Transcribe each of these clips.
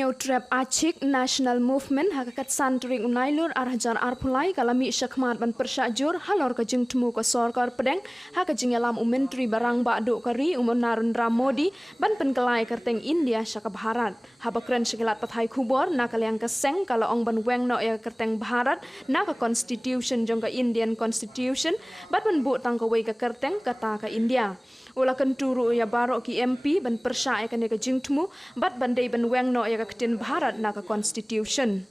New Trap Acik National Movement hakakat santring unailur arhajar arpulai kalami syakmat ban persyajur halor kajing temu ke sorkar pedeng hakajing alam menteri barang bakdo kari umon Narendra Modi ban penkelai kerteng India syaka Bharat habakren sekilat pathai kubor nakal yang keseng kalau ong ban weng no ya kerteng Bharat naka constitution jong ke Indian constitution bat ban bu tang kawai ke kerteng kata ke India Ula kenturu ya barok ki MP ban persya ya kene ke jingtmu bat bandai ban weng no ya ketin Bharat na ke constitution.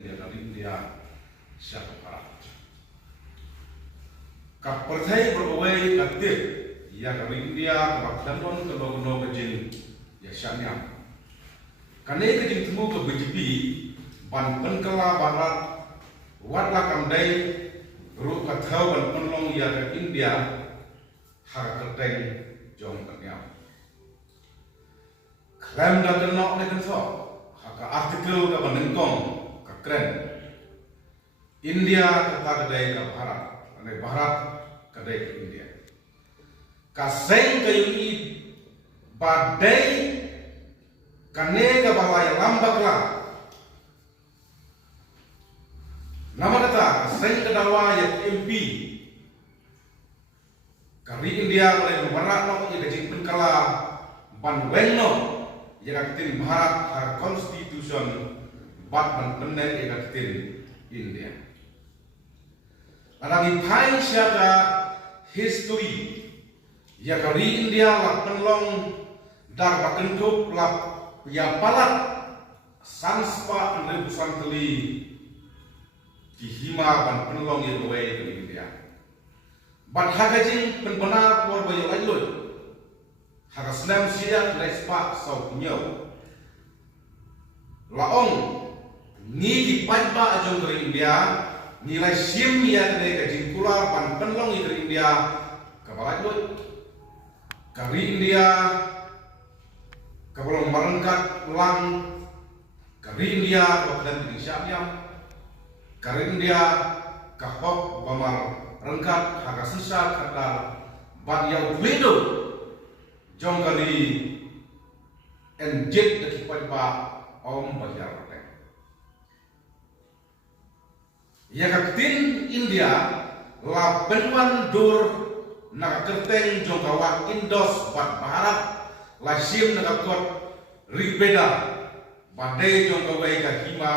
India siapa Bharat. Kap perthai berway aktif ya ke India ke London ke logo ke jing ya syanyam. Kane ke jingtmu ke BJP ban penkala Bharat watla kamdai ru ka thau ban penlong ya ke India hak kerteng jong kenyam. Klaim dah kenok ni kenso, hak artikel ke menengkong ke keren. India kata kedai ke Bharat, ane Bharat kedai ke India. Kaseng ke UI badai kane ke balai lambaklah. Nama kata kaseng ke dawa ya MP. Kari India boleh memerak no ia kecil penkala ban weno ia katin Bharat har constitution bat ban penek ia katin India. Arangi pai siaga history ia kari India la penlong dar bakentup la ya palat sanspa rebusan teli di hima ban penlong ia gawe ke India. Bat hagajing penbenar por bayo ayun hagaslam sidak lespa sau punyau laong ni di pajba ajong dari India nilai sim ya dari kajing kular pan penlong dari India kabalajun kari India kabalong merengkat lang kari India kabalan di Syam kari India kahok bamar rengkat haka sisa kata ban yang wido jong kali enjet dekipat ba om bayar pakai ya kaktin India la benwan dur nak kerteng jong kawa Indos bat Bharat la sim nak kot ribeda badai jong kawa hima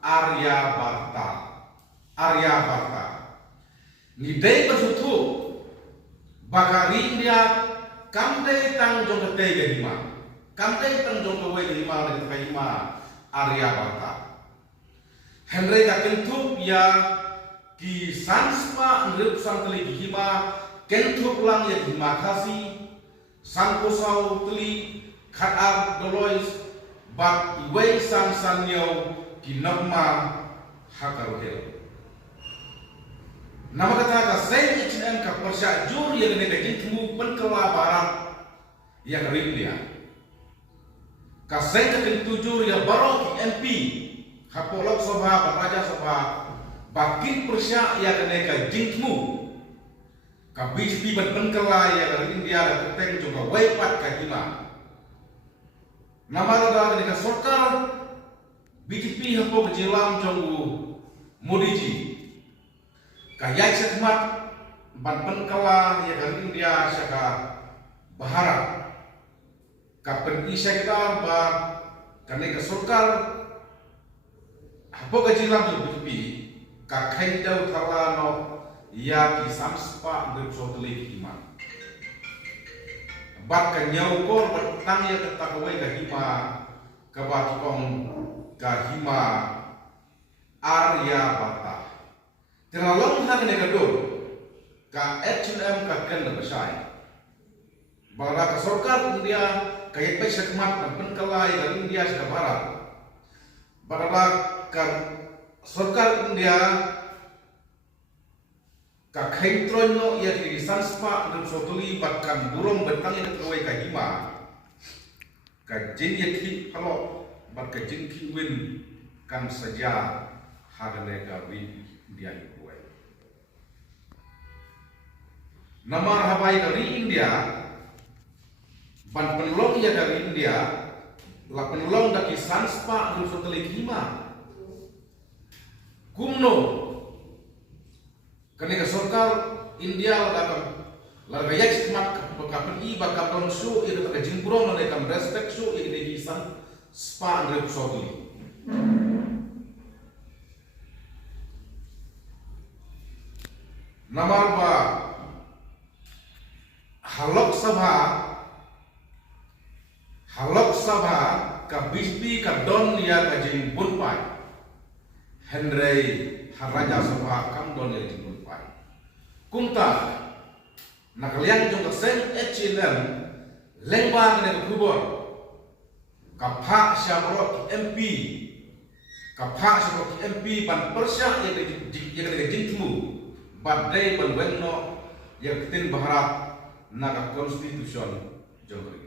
Arya Bharta Nidai bersutu bakari India kamdai tang jong kedai gahima kamdai tang jong kawai gahima dan kahima Arya Bharta Henry kakentup ya ki sanspa ngrip sang teli gahima kentup lang ya gahima kasi sangkosau teli khatab dolois bat iwai sang sanyau ki nagma hakaruhel Nama kata kasih H&M ka persyajur yang kena kajing temu penkela Barat yang ring dia. Kasih kena tujur yang baru MP Hapolok Sabha Raja Sabha bakin persya yang kena kajing temu. Ka BJP ban penkela yang ring dia dan keteng juga waipat kahima. Nama rada kena sorkar BJP hapo kejelam jonggu Modiji. Kaya sekmat ban penkala ya dari India syaka Bharat kapen isekta ba kane ke sorkar hapo kajilam tu BJP ka khaidau thalano ya ki samspa ngep soteli hima bat ka nyau kor batang ya ketakawai ka hima ka batkong ka hima Arya Bharta Terlalu hal ini kedua, ka H&M ka kena besar. Bahwa ka sorkar India kaya pesa kemat dan penkelai dari India ke Barat. Bahwa ka sorkar India ka kaitronyo ia di sanspa dan sotuli bahkan burung betang yang terway ka hima. Ka jinjaki halo bak ka jinki win kan saja hadane ka win dia ikut. Nama habai dari India ban penlong ya dari India la penlong da ki sanspa dun sotele kima kumno kanega sorkar India la yak mat kapan i ba kapan su i da jingpuro na kam respect su i de ki san spa andre sotele Namar ba halok sabha ka bispi ka don ya ka jing bunpai Henry haraja sabha kam don ya jing bunpai kumta nakaliang jong ka sen HLM lengba ne kubor ka pha syamro MP ka pha syamro MP ban persya ya ka jing tumu badai ban wenno ya ketin baharat naga konstitusion jong